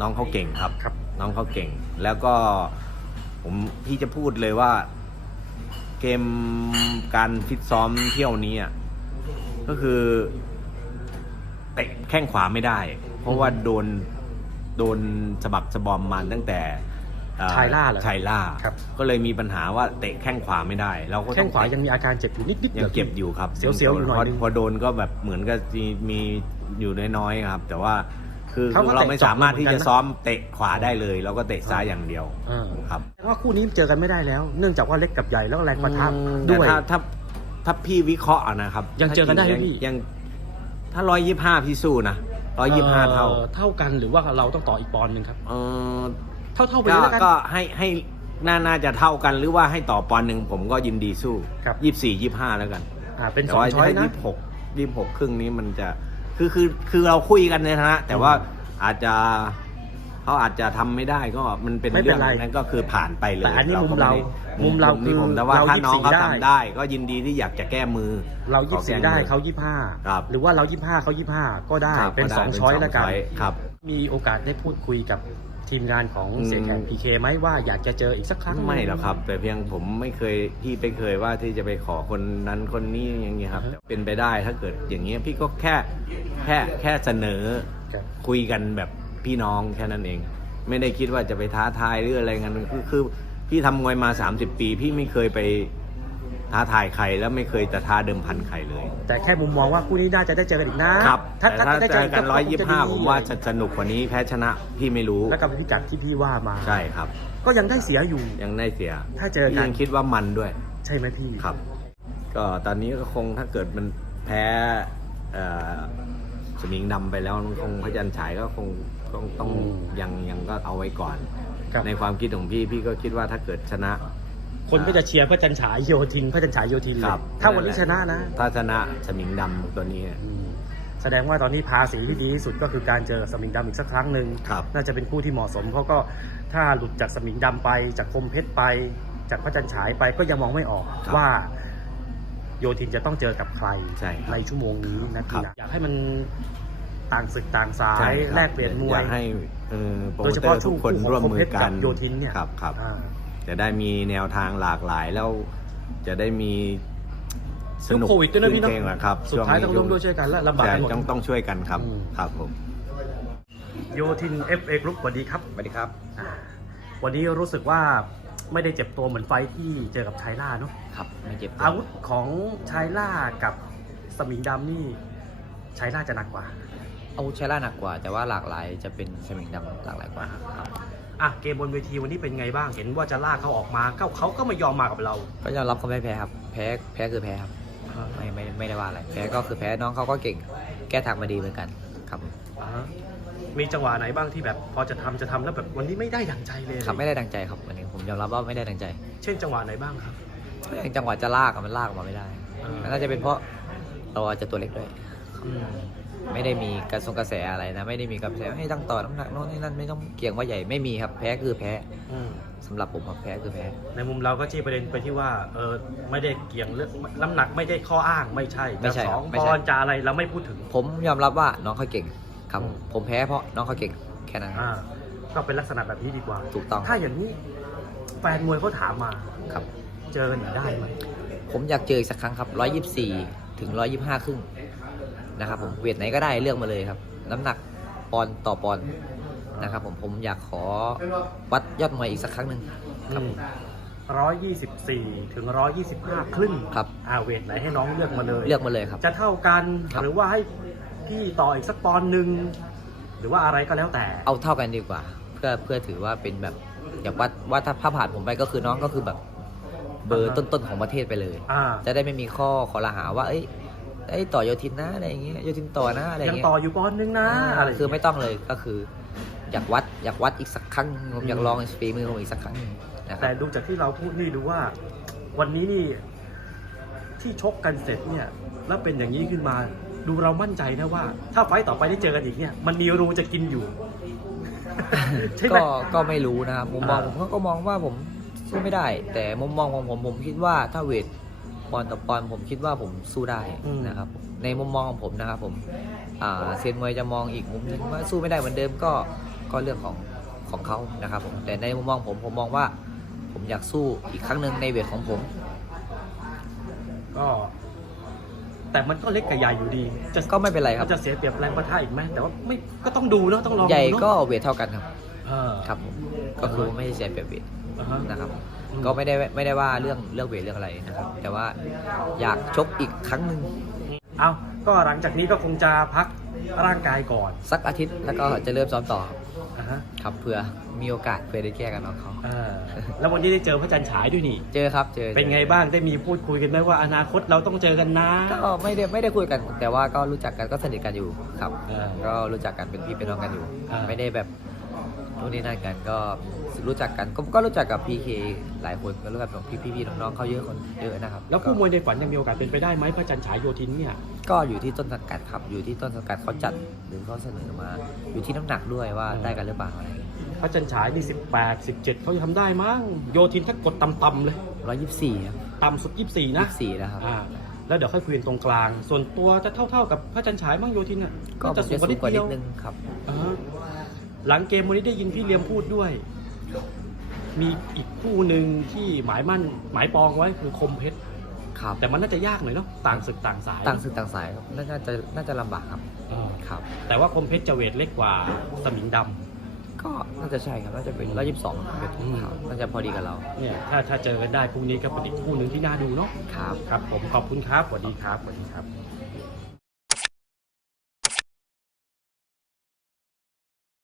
น้องเขาเก่งครับ ครับ น้องเขาเก่ง แล้วก็ผมพี่จะพูดเลยว่า เกมการฟิตซ้อมเที่ยวนี้อะก็คือเตะแข้งขวาไม่ได้ เพราะว่าโดนโดนสะบักสะบอมมาตั้งแต่เอ่อชายล่าเหรอชายล่า ครับ ก็เลยมีปัญหาว่าเตะแข้งขวาไม่ได้ เราก็แข้ต้องขวาเตะ ยังมีอาการเจ็บอยู่นิดๆ ยังเก็บหรอยู่ครับเสียวๆอยู่หน่อยนึง พพอโดนก็แบบเหมือนกับมีมีอยู่น้อยๆครับ แต่ว่า คือเขาก็เราเตะไม่สามารถที่เหมือนกัจะนนะซ้อมเตะขวาได้เลย เราก็เตะซ้ายอย่างเดียวเออครับแสดงว่าคู่นี้เจอกันไม่ได้แล้ว เนื่องจากว่าเล็กกับใหญ่แล้วก็แรงปะทะอืมด้วยแต่ถ้าถ้าถ้าพี่วิเคราะห์อะนะครับยังเจอกันได้ไหมถ้าพี่ยังถ้าร้อยยี่ห้าพี่สู้นะร้อยยี่ห้าเท่าอ่อเท่ากันหรือว่าเราต้องต่ออีกปอนด์หนึ่งครับ เออเท่าเท่าๆไปก็เลยแล้วกัน ก็ให้ให้น่าน่าจะเท่ากันหรือว่าให้ต่อปอนด์หนึ่งผมก็ยินดีสู้ครับ ยี่สี่ยี่ห้าแล้วกันอ่าเป็นแต่สองว่าช้อยถ้านะ ยี่หกยี่หกครึ่งนี้มันจะ คือคือคือเราคุยกันในฐานะแต่ว่าอาจจะเขาอาจจะทำไม่ได้ก็มันเป็นไม่เป็นเรื่องไรนั้นก็คือผ่านไปเลยแต่อันนี้มุมก็ไเรามุมเรานี่คือผมแต่ว่าเราถ้าน้องเขา24ทำได้ ก็ยินดีที่อยากจะแก้มือเรายี่สิบขอแก้ได้มือเขายี่ห้าครับ หรือว่าเรายี่ห้าเขายี่ห้าก็ได้ครับเป็นก็ได้สองช้อยแล้วกันครับ มีโอกาสได้พูดคุยกับทีมงานของอืมเสียแขกพีเคไหมว่าอยากจะเจออีกสักครั้งไม่หรอกครับ แต่เพียงผมไม่เคยพี่ไปเคยว่าที่จะไปขอคนนั้นคนนี้อย่างเงี้ยครับอ่าฮะแต่เป็นไปได้ถ้าเกิดอย่างเงี้ยพี่ก็แค่แค่แค่เสนอครับคุยกันแบบพี่น้องแค่นั้นเอง ไม่ได้คิดว่าจะไปท้าทายหรืออะไรกันคือคือพี่ทำมวยมา 30 ปี พี่ไม่เคยไป ท้าทายใครแล้วไม่เคยจะท้าเดิมพันใครเลยแต่แค่มุมมองว่าคู่นี้น่าจะได้เจอกันอีกนะครับถ้าแต่ถ้าถ้าได้เจอกันก็ร้อยคยี่งจะห้าดีผมว่าจะสนุกกว่านี้แพ้ชนะพี่ไม่รู้แล้วกับพิกัดที่พี่ว่ามาใช่ครับ ก็ยังได้เสียอยู่ยังได้เสีย ถ้าเจอกันพี่ยังคิดว่ามันด้วย ใช่ไหมพี่ครับ ก็ตอนนี้ก็คงถ้าเกิดมันแพ้เอ่อสมิงดำไปแล้วมันคงพระจันทร์ฉายก็คงต้องต้องอืมยังยังก็เอาไว้ก่อนครับในความคิดของพี่พี่ก็คิดว่าถ้าเกิดชนะ คนก็จะเชียร์พระจันทร์ฉายโยทินพระจันทร์ฉายโยทินเลคยรับถ้าวันนี้ชนะนะ ถ้าชนะสมิงดำตัวนี้อืมแสดงว่าตอนนี้ภาษีที่ดีที่สุดก็คือการเจอสมิงดำอีกสักครั้งหนึ่งครับ น่าจะเป็นคู่ที่เหมาะสม เพราะก็ถ้าหลุดจากสมิงดำไป จากคมเพชรไป จากพระจันทร์ฉายไปก็ยังมองไม่ออกครับว่า โยทินจะต้องเจอกับใครใช่ครับชั่วโมงนี้นะครัพี่บนะอยากให้มันต่างศึกต่างสาใช่ยครับแลกเปลี่ยนมวยอยากให้เอ่อโปรโดโมยเฉเตอพาะร์ทุกคนคู่ของร่วมมือคมเพชรกักันบโยทินเนี่ย ครับครับ อ่า จะได้มีแนวทางหลากหลายแล้วจะได้มีสนุกยุคโควิดด้วยนะพี่เนอะเพลงอะครับสุดท้ายต้องร่วมด้วยช่วยกันและลำบากกันหมดใช่ต้องต้องช่วยกันครับอืมครับผมโยทิน FA Group สวัสดีครับสวัสดีครับอ่าวันนี้รู้สึกว่าไม่ได้เจ็บตัวเหมือนไฟท์ที่เจอกับชายล่าเนาะครับไม่เจ็บอาวุธของชายล่ากับสมิงดำนี่ชายล่าจะหนักกว่าอาวุธใช้ล่าหนักกว่า แต่ว่าหลากหลายจะเป็นสมิงดำหลากหลายกว่าครับ อะเกมบนเวทีวันนี้เป็นไงบ้าง เห็นว่าจะลากเขาออกมาเขาเขาก็ไม่ยอมมากับเรา ก็ยอมรับเขาไม่แพ้ครับ แพ้แพ้คือแพ้ครับ ไม่ไม่ไม่ได้ว่าอะไร แพ้ก็คือแพ้น้องเขาก็เก่ง แก้ทางมาดีเหมือนกันครับอ่าฮะมีจังหวะไหนบ้างที่แบบพอจะทำจะทำแล้วแบบวันนี้ไม่ได้ดังใจเลยครับไม่ได้ดังใจครับวันนี้ผมยอมรับว่าไม่ได้ดังใจ เช่นจังหวะไหนบ้างครับจังหวะจะลากอะมันลากออกมาไม่ได้อ่าแล้วน่าจะเป็นเพราะเราอาจจะตัวเล็กด้วยอืม ไม่ได้มีกระทรงกระแสอะไรนะ ไม่ได้มีกระแสให้ตั้งต่อน้ำหนักโน่นนี่นั่นไม่ต้องเกี่ยงว่าใหญ่ไม่มีครับแพ้คือแพ้อืมสำหรับผมครับแพ้คือแพ้ ในมุมเราก็ชี้ประเด็นไปที่ว่าเออไม่ได้เกี่ยงเรื่องน้ำหนักไม่ได้ข้ออ้างไม่ใช่ไม่จะใช่สองไม่ปใช่ อนด์จะอะไรเราไม่พูดถึง ผมยอมรับว่าน้องเขาเก่งครับ อืม ผมแพ้เพราะน้องเขาเก่งแค่นั้นครับอ่าก็เป็นลักษณะแบบนี้ดีกว่า ถูกต้องถ้าอย่างนี้แฟนมวยเขาถามมาครับ เจอกันอีกได้ไหมผมอยากเจออีกสักครั้งครับ 124 ถึง 125 ครึ่ง นะครับผมเวทไหนก็ได้เลือกมาเลยครับ น้ำหนักปอนด์ต่อปอนด์นะครับผมผมอยากขอวัดยอดมวยอีกสักครั้งหนึ่งครับผมร้อยยี่สิบสี่ถึงร้อยยี่สิบห้าครึ่งครับอ่าเวทไหนให้น้องเลือกมาเลย เลือกมาเลยครับ จะเท่ากันครับหรือว่าให้พี่ต่ออีกสักปอนด์หนึ่งหรือว่าอะไรก็แล้วแต่ เอาเท่ากันดีกว่า เพื่อเพื่อถือว่าเป็นแบบอยากวัดว่าถ้าถ้าผ่านผมไปก็คือน้องก็คือแบบเบอร์ต้นๆของประเทศไปเลยอ่าจะได้ไม่มีข้อขอรหาว่า เอ้ย เอ้ยต่อโยทินนะอะไรอย่างเงี้ยโยทินต่อนะอะไรอยัย่างงเงี้ยต่ออยู่ปอนด์หนึงนะอ่าอะไรคือไม่ต้องเลยก็คือ อยากวัดอยากวัดอีกสักครั้งผมอยากลองฝีมือผมอีกสักครั้งหนึ่งนะครัแต่บดูจากที่เราพูดนี่ดูว่า วันนี้นี่ ที่ชกกันเสร็จเนี่ย แล้วเป็นอย่างนี้ขึ้นมา ดูเรามั่นใจนะว่า ถ้าไฟต์ต่อไปได้เจอกันอีกเนี่ย มันมีรูจะกินอยู่ ใช่ไหม ก็ก็ไม่รู้นะครับมุมมองอ่า ผมก็มองว่าผมสู้ไม่ได้ แต่มุมมองของผมผมคิดว่าถ้าเวท ปอนด์ต่อปอนด์ผมคิดว่าผมสู้ได้นะครับ ในมุมมองของผมนะครับผมอ่าเซียนมวยจะมองอีกมุมหนึงว่าสู้ไม่ได้เหมือนเดิมก็ก็เรื่องของของเขานะครับผมแต่ในมุมมองผมผมมองว่าผมอยากสู้อีกครั้งหนึ่งในเวทของผม ก็ แต่มันก็เล็กกับใหญ่อยู่ดี จะก็ไม่เป็นไรครับจะเสียเปรียบแรงประทะอีกไหมแต่ว่าไม่ก็ต้องดูเนาะต้องลองดูใหญ่เนอะก็เวทเท่ากันครับเออครับผมก็คือไม่ใช่เสียเปรียบเวท อ่าฮะ นะครับ อืม ก็ไม่ได้ไม่ได้ว่าเรื่องเรื่องเวทเรื่องอะไรนะครับ แต่ว่าอยากชกอีกครั้งหนึ่งเอาก็หลังจากนี้ก็คงจะพักร่างกายก่อนสักอาทิตย์แล้วก็จะเริ่มซ้อมต่อครับอ่าฮะครับเพื่อมีโอกาสเพื่อได้แก้กับน้องเขาเออแล้ววันนี้ได้เจอพระจันทร์ฉายด้วยนี่ เจอครับเจอเป็นไงบ้างได้มีพูดคุยกันไหมว่าอนาคตเราต้องเจอกันนะ ก็ไม่ได้ไม่ได้คุยกัน แต่ว่าก็รู้จักกันก็สนิทกันอยู่ครับ เออก็รู้จักกันเป็นพี่เป็นน้องกันอยู่ อ่า ไม่ได้แบบ นู่นนี่นั่นกันก็รู้จักกันก็ก็รู้จักกับพีเคหลายคนก็รู้จักกับพี่พี่ๆน้องๆเขาเยอะคนเยอะนะครับแล้วคู่มก็วยในฝันยังมีโอกาสเป็นไปได้ไหมพระจันทร์ฉายโยธินเนี่ยก็อยู่ที่ต้นสังกัดครับอยู่ที่ต้นสังกัดเขาจัดหรือเขาเสนอมา อยู่ที่น้ำหนักด้วยว่าอืมได้กันหรือเปล่าอะไรพระจันทร์ฉายนี่18 17เขาจะทำได้มั้งโยธินถ้ากดต่ำๆเลยร้อยยี่สิบสี่ครับต่ำสุด 24ยี่นะสิบสี่แล้วครับ อ่าแล้วเดี๋ยวค่อยคุยกันตรงกลาง ส่วนตัวจะเท่าๆกับพระจันทร์ฉายมั้งโยธินอะก็น่าผจะมสูงจะกว่าสูนิงดกว่าเดียวนิดนึงครับ อ่า หลังเกมวันนี้ได้ยินพี่เลียมพูดด้วย มีอีกคู่หนึ่งที่หมายมั่น หมายปองไว้คือคมเพชรครับแต่มันน่าจะยากหน่อยเนาะต่างศึกต่างสายต่างสื่อต่างสายครับน่าจะน่าจะลำบากครับอ่าครับ แต่ว่าคมเพชรจะเวทเล็กกว่าสมิงดำก็น่าจะใช่ครับน่าจะเป็นร้อยยี่สิบสองอืมครับน่าจะพอดีกับเราเนี่ยถ้าถ้าเจอกันได้พรุ่งนี้ก็เป็นอีกคู่หนึ่งที่น่าดูเนาะครับครับผมขอบคุณครับสวัสดีครับสวัสดีครับ